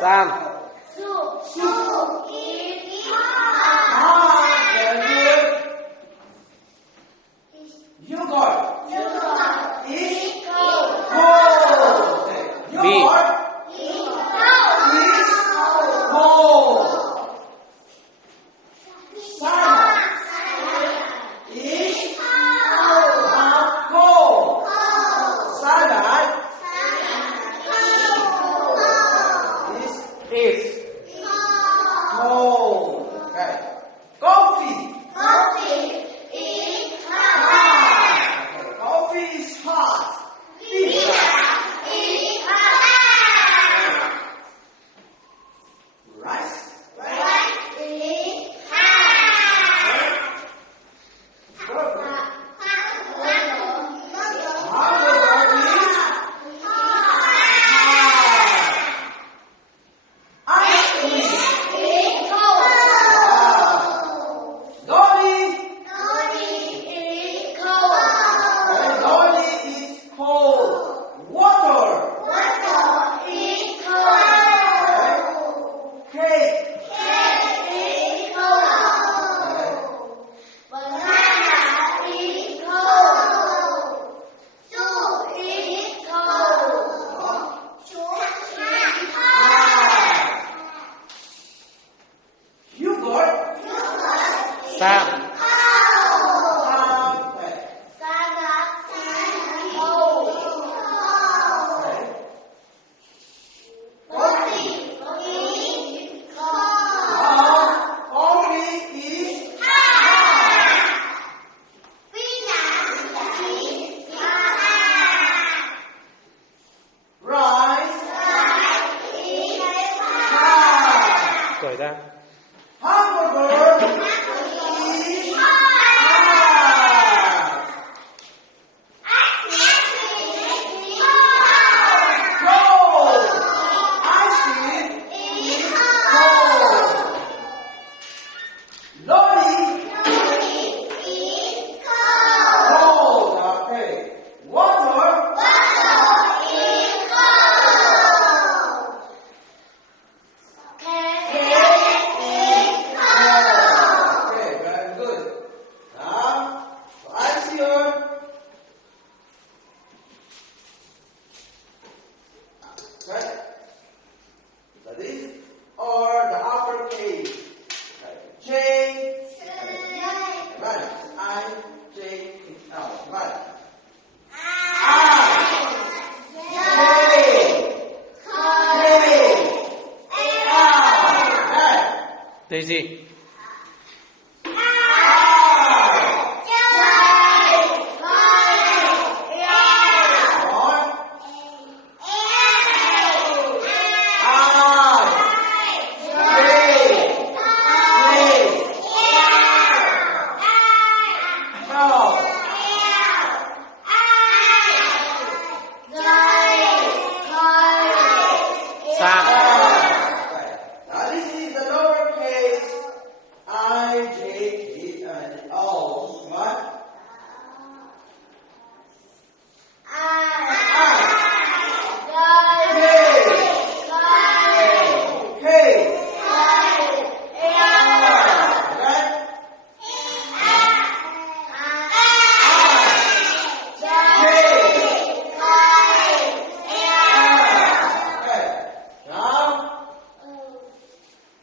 Sam. Very good. Yogurt. Is cold. Okay. Yogurt is cold. Salad is not cold. Salad is cold. Okay. Coffee. Coffee is hot. Pizza. Rice. Burger. Hamburger is hot. Ice cream. Dolly. Dolly is cold. Water. Cake. Yogurt. Sam. Cởi ra. Hamburger is cold. Ice cream is cold. Lolly cold. Okay. Water okay, very good. Now, what's your okay? The least or the uppercase? J, right? I, J, L, right? I, J, K, L, right? Daisy.